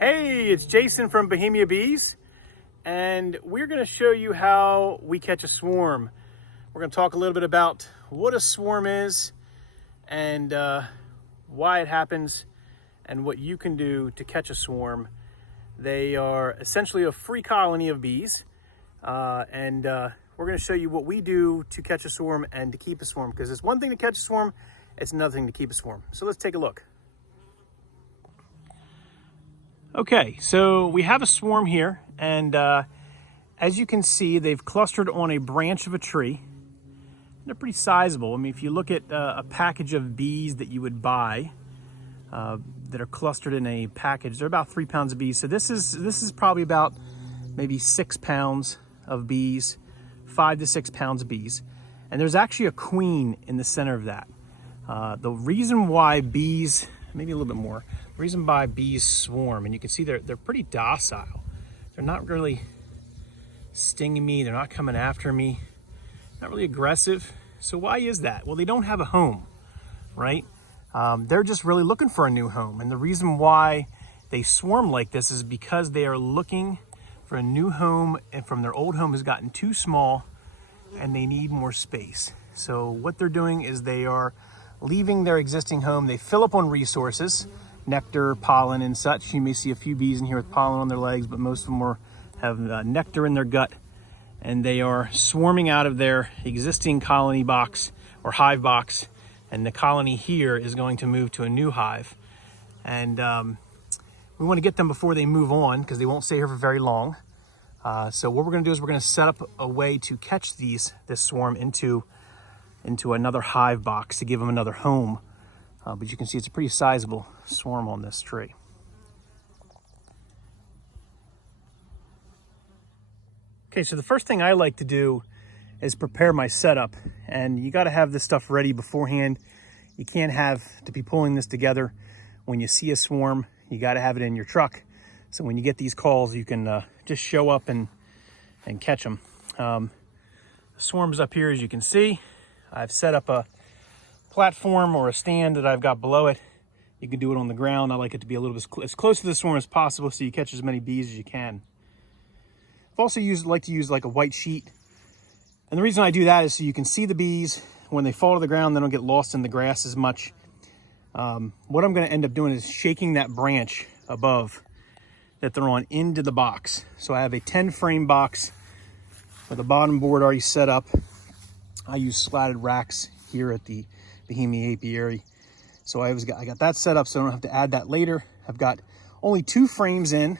Hey, it's Jason from Bohemia Bees, and we're going to show you how we catch a swarm. We're going to talk a little bit about what a swarm is and why it happens and what you can do to catch a swarm. They are essentially a free colony of bees, and we're going to show you what we do to catch a swarm and to keep a swarm, because it's one thing to catch a swarm, it's another thing to keep a swarm. So let's take a look. Okay, so we have a swarm here, and as you can see, they've clustered on a branch of a tree. They're pretty sizable. I mean, if you look at a package of bees that you would buy that are clustered in a package, they're about 3 pounds of bees. So this is probably about maybe 6 pounds of bees, 5 to 6 pounds of bees. And there's actually a queen in the center of that. The reason why bees, maybe a little bit more, the reason why bees swarm, and you can see they're pretty docile. They're not really stinging me. They're not coming after me. Not really aggressive. So why is that? Well, they don't have a home, right? They're just really looking for a new home. And the reason why they swarm like this is because they are looking for a new home, and from their old home has gotten too small and they need more space. So what they're doing is they are leaving their existing home. They fill up on resources, nectar, pollen, and such. You may see a few bees in here with pollen on their legs, but most of them have nectar in their gut, and they are swarming out of their existing colony box or hive box, and the colony here is going to move to a new hive. And we want to get them before they move on, because they won't stay here for very long. So what we're going to do is we're going to set up a way to catch this swarm into another hive box to give them another home. But you can see it's a pretty sizable swarm on this tree. Okay, so the first thing I like to do is prepare my setup, and you got to have this stuff ready beforehand. You can't have to be pulling this together when you see a swarm. You got to have it in your truck, so when you get these calls, you can just show up and catch them. The swarm's up here, as you can see. I've set up a platform or a stand that I've got below it. You can do it on the ground. I like it to be a little bit as close to the swarm as possible, so you catch as many bees as you can. I've also like to use like a white sheet. And the reason I do that is so you can see the bees. When they fall to the ground, they don't get lost in the grass as much. What I'm going to end up doing is shaking that branch above that they're on into the box. So I have a 10 frame box with a bottom board already set up. I use slatted racks here at the Bohemia apiary. So I got that set up so I don't have to add that later. I've got only 2 frames in.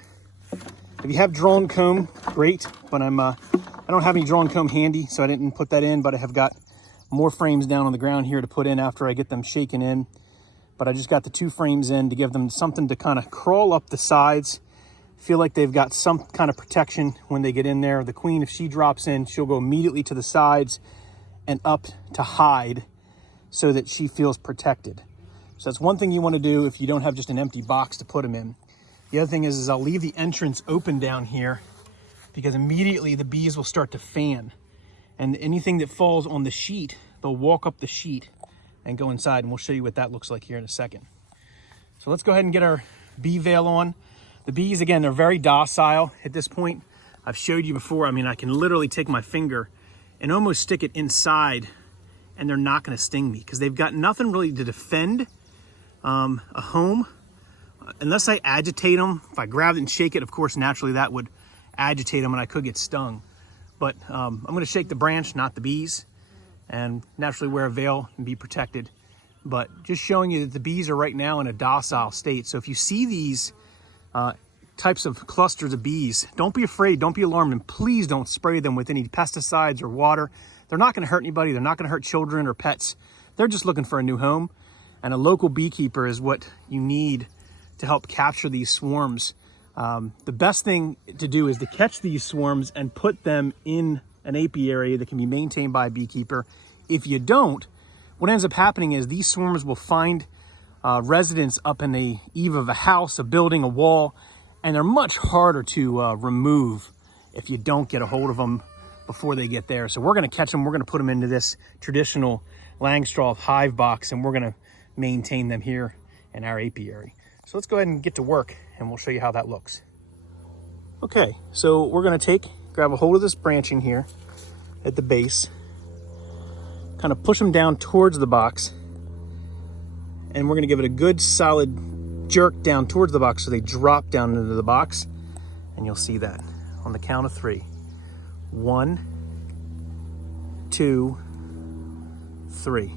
If you have drawn comb, great, but I don't have any drawn comb handy, so I didn't put that in, but I have got more frames down on the ground here to put in after I get them shaken in. But I just got the 2 frames in to give them something to kind of crawl up the sides, feel like they've got some kind of protection when they get in there. The queen, if she drops in, she'll go immediately to the sides and up to hide so that she feels protected. So that's one thing you want to do if you don't have just an empty box to put them in. The other thing is I'll leave the entrance open down here, because immediately the bees will start to fan, and anything that falls on the sheet, they'll walk up the sheet and go inside, and we'll show you what that looks like here in a second. So let's go ahead and get our bee veil on. The bees, again, they're very docile at this point. I've showed you before. I mean, I can literally take my finger and almost stick it inside, and they're not going to sting me, because they've got nothing really to defend a home unless I agitate them. If I grab it and shake it, of course, naturally that would agitate them and I could get stung. But I'm going to shake the branch, not the bees, and naturally wear a veil and be protected. But just showing you that the bees are right now in a docile state. So if you see these types of clusters of bees, don't be afraid, don't be alarmed, and please don't spray them with any pesticides or water. They're not going to hurt anybody. They're not going to hurt children or pets. They're just looking for a new home. And a local beekeeper is what you need to help capture these swarms. The best thing to do is to catch these swarms and put them in an apiary that can be maintained by a beekeeper. If you don't, what ends up happening is these swarms will find residents up in the eave of a house, a building, a wall, and they're much harder to remove if you don't get a hold of them before they get there. So we're going to catch them. We're going to put them into this traditional Langstroth hive box, and we're going to maintain them here in our apiary. So let's go ahead and get to work and we'll show you how that looks. Okay, so we're gonna grab a hold of this branching here at the base, kind of push them down towards the box, and we're gonna give it a good solid jerk down towards the box so they drop down into the box, and you'll see that on the count of 3. 1, 2, 3.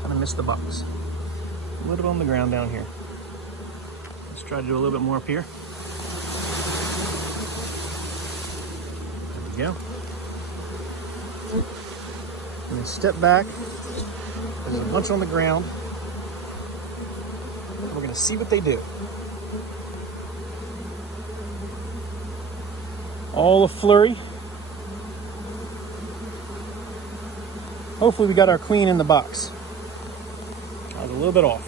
Kind of missed the box. A little bit on the ground down here. Let's try to do a little bit more up here. There we go. And then step back. There's a bunch on the ground. We're going to see what they do. All a flurry. Hopefully we got our queen in the box. I was a little bit off.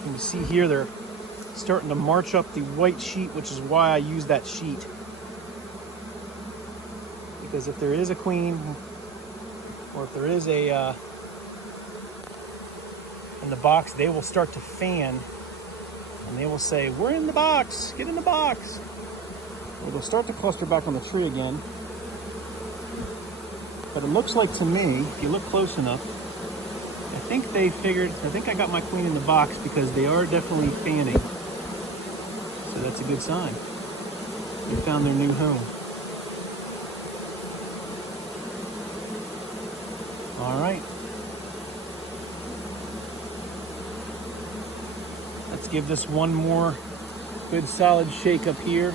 You can see here they're starting to march up the white sheet, which is why I use that sheet. Because if there is a queen, or if there is a in the box, they will start to fan and they will say, "We're in the box, get in the box." Or they'll start to cluster back on the tree again. But it looks like to me, if you look close enough, I think I got my queen in the box because they are definitely fanning. So that's a good sign. They found their new home. All right. Let's give this one more good solid shake up here.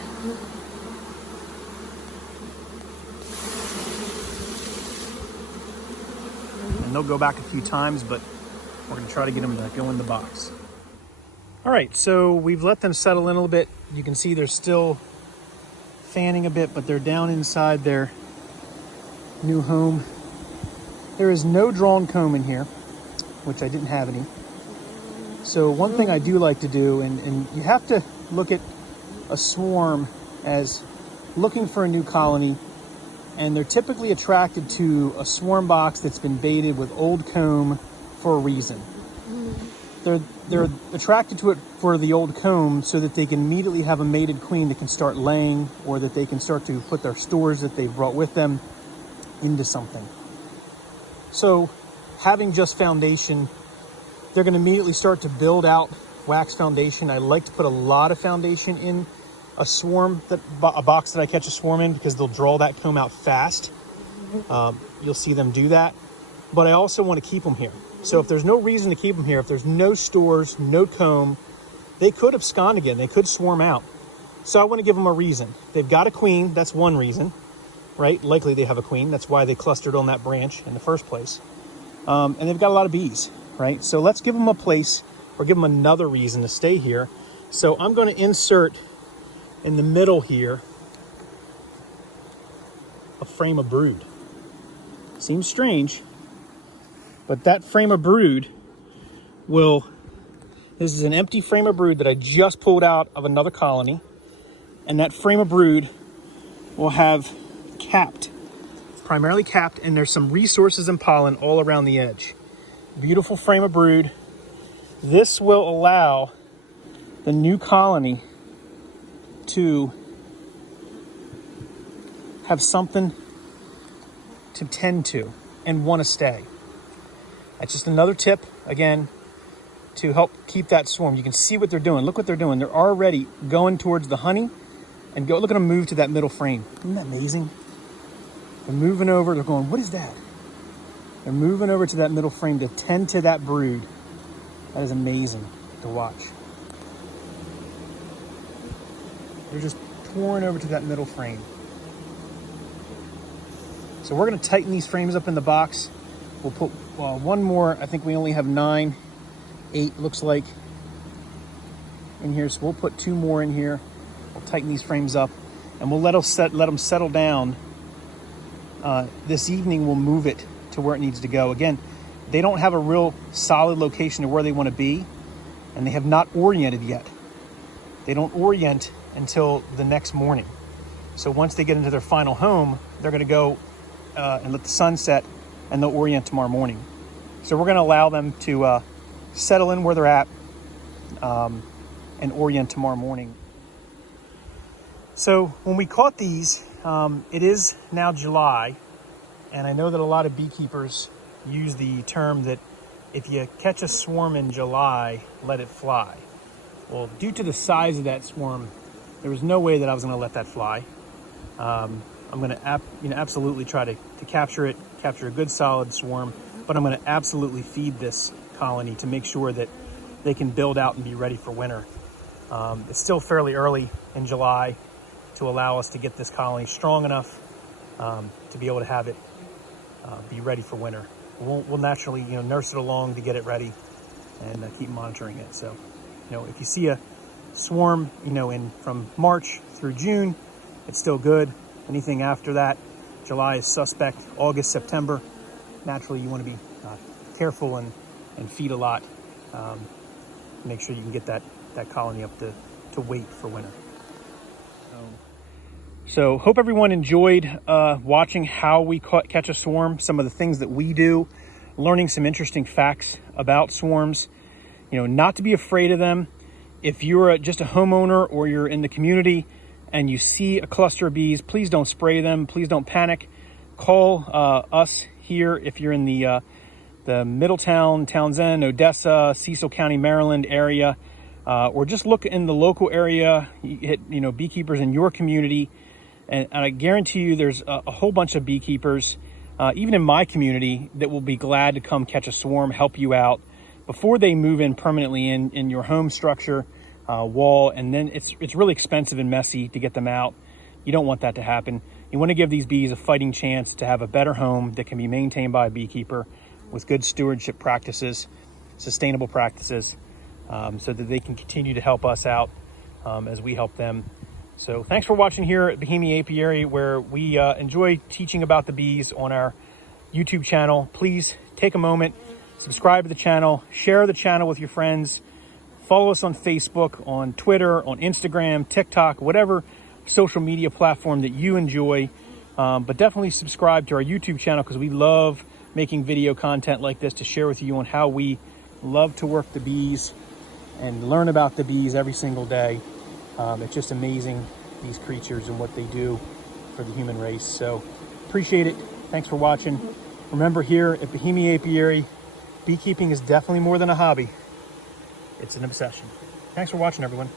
And they'll go back a few times, but we're gonna try to get them to go in the box. All right, so we've let them settle in a little bit. You can see they're still fanning a bit, but they're down inside their new home. There is no drawn comb in here, which I didn't have any. So one thing I do like to do, and you have to look at a swarm as looking for a new colony, and they're typically attracted to a swarm box that's been baited with old comb for a reason. They're attracted to it for the old comb so that they can immediately have a mated queen that can start laying, or that they can start to put their stores that they've brought with them into something. So having just foundation, they're going to immediately start to build out wax foundation. I like to put a lot of foundation in a swarm, a box that I catch a swarm in, because they'll draw that comb out fast. You'll see them do that. But I also want to keep them here. So if there's no reason to keep them here, if there's no stores, no comb, they could abscond again. They could swarm out. So I want to give them a reason. They've got a queen. That's one reason, right? Likely they have a queen. That's why they clustered on that branch in the first place. And they've got a lot of bees, right? So let's give them a place, or give them another reason to stay here. So I'm going to insert in the middle here a frame of brood. Seems strange, but that frame of brood this is an empty frame of brood that I just pulled out of another colony, and that frame of brood will have primarily capped, and there's some resources and pollen all around the edge. Beautiful frame of brood. This will allow the new colony to have something to tend to and want to stay. That's just another tip, again, to help keep that swarm. You can see what they're doing. Look what they're doing. They're already going towards the honey, and look at them move to that middle frame. Isn't that amazing? They're moving over. They're going, what is that? They're moving over to that middle frame to tend to that brood. That is amazing to watch. They're just pouring over to that middle frame. So we're going to tighten these frames up in the box. We'll put one more. I think we only have 9, 8 looks like. in here, so we'll put 2 more in here. We'll tighten these frames up, and we'll let them settle down. This evening we'll move it to where it needs to go. Again, they don't have a real solid location of where they want to be, and they have not oriented yet. They don't orient until the next morning. So once they get into their final home, they're going to go and let the sun set, and they'll orient tomorrow morning. So we're going to allow them to settle in where they're at and orient tomorrow morning. So when we caught these, it is now July, and I know that a lot of beekeepers use the term that if you catch a swarm in July, let it fly. Well, due to the size of that swarm, there was no way that I was going to let that fly. I'm going to absolutely try to capture a good solid swarm, but I'm going to absolutely feed this colony to make sure that they can build out and be ready for winter. It's still fairly early in July to allow us to get this colony strong enough to be able to have it be ready for winter. We'll naturally, nurse it along to get it ready and keep monitoring it. So, if you see a swarm, from March through June, it's still good. Anything after that, July is suspect. August, September, naturally you want to be careful and feed a lot. Make sure you can get that colony up to wait for winter. So hope everyone enjoyed watching how we catch a swarm, some of the things that we do, learning some interesting facts about swarms, not to be afraid of them. If you're just a homeowner or you're in the community and you see a cluster of bees, please don't spray them. Please don't panic. Call us here if you're in the Middletown, Townsend, Odessa, Cecil County, Maryland area, or just look in the local area. You hit, beekeepers in your community. And I guarantee you there's a whole bunch of beekeepers, even in my community, that will be glad to come catch a swarm, help you out before they move in permanently in your home structure, wall. And then it's really expensive and messy to get them out. You don't want that to happen. You want to give these bees a fighting chance to have a better home that can be maintained by a beekeeper with good stewardship practices, sustainable practices, so that they can continue to help us out as we help them. So thanks for watching here at Bohemia Apiary, where we enjoy teaching about the bees on our YouTube channel. Please take a moment, subscribe to the channel, share the channel with your friends, follow us on Facebook, on Twitter, on Instagram, TikTok, whatever social media platform that you enjoy. But definitely subscribe to our YouTube channel, because we love making video content like this to share with you on how we love to work the bees and learn about the bees every single day. It's just amazing, these creatures and what they do for the human race. So appreciate it. Thanks for watching. Remember, here at Bohemia Apiary, beekeeping is definitely more than a hobby. It's an obsession. Thanks for watching, everyone.